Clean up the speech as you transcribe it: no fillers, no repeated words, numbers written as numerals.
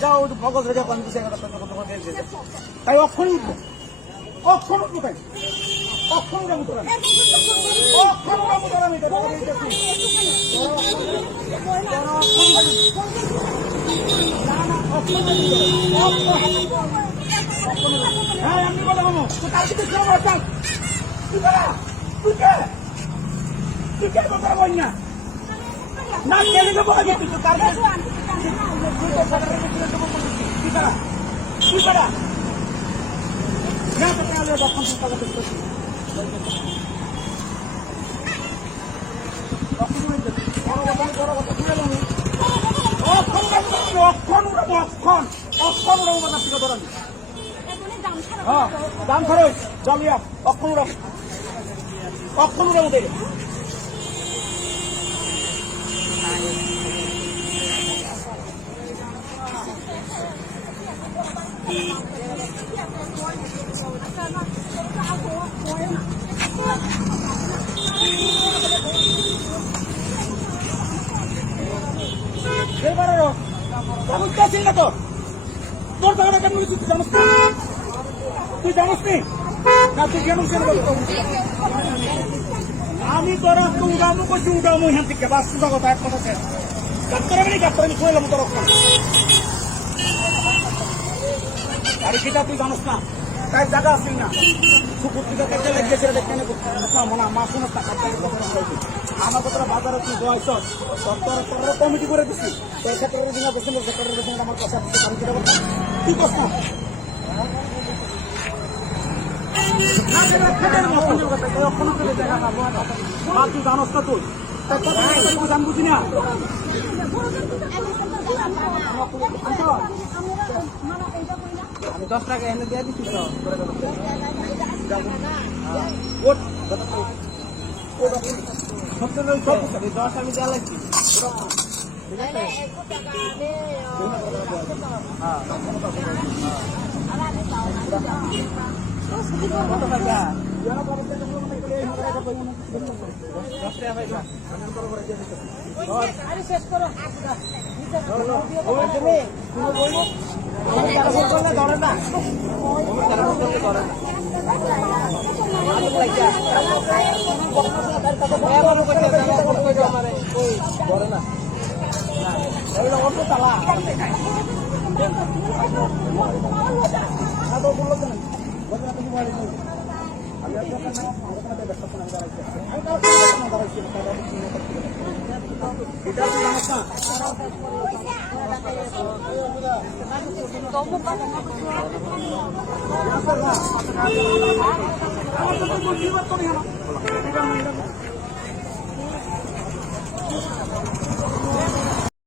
যাও ফগজ রেখে তাই অক্ষণ উঠবো অক্ষণ উঠবো তাই অক্ষণ উঠাবো তোরা অক্ষণ উঠাবো তোরা আমি হ্যাঁ আমি কথা বলবো তো তার কিন্তু তুই কে কথা বল না না কেন দেবো তুই তো কার কি করা না তো তাহলে অক্ষণ অক্ষণ উড়াবো না ঠিক ধরা হ্যাঁ দাম খরচ জলিয়া অক্ষণ উড়াবো অক্ষণ উড়াবো দেখে না তো তোর জায়গাটা কেন তুই জানিস না তুই জানিস না তুই কেন আমি তোরা তো উড়ামো করছি উড়ামো এখান থেকে বাস্তু জগৎ এক কথা ডাক্তার আমি ডাক্তার আমি খুঁজলাম তোর আরে সেটা তুই জানিস না তাই জায়গা আসলি না সুপুত্রিকা কাটতে লেগেছে দেখে মনে মা শুনে টাকা আমার কথাটা বাজারে তুই বয়স তোর কমিটি করে দিচ্ছি তো সেক্রেটারি দিন বসুন সেক্রেটারি সঙ্গে আমার কথা তুই কষ্ট তুই জানস না তুই জান বুঝি না আমি 10 টাকা এনে দিয়ে দিচ্ছি তো 10 আমি দেওয়া লাগছি ঠিক আছে কত টাকা শেষ করো ধরে না অল্প চালা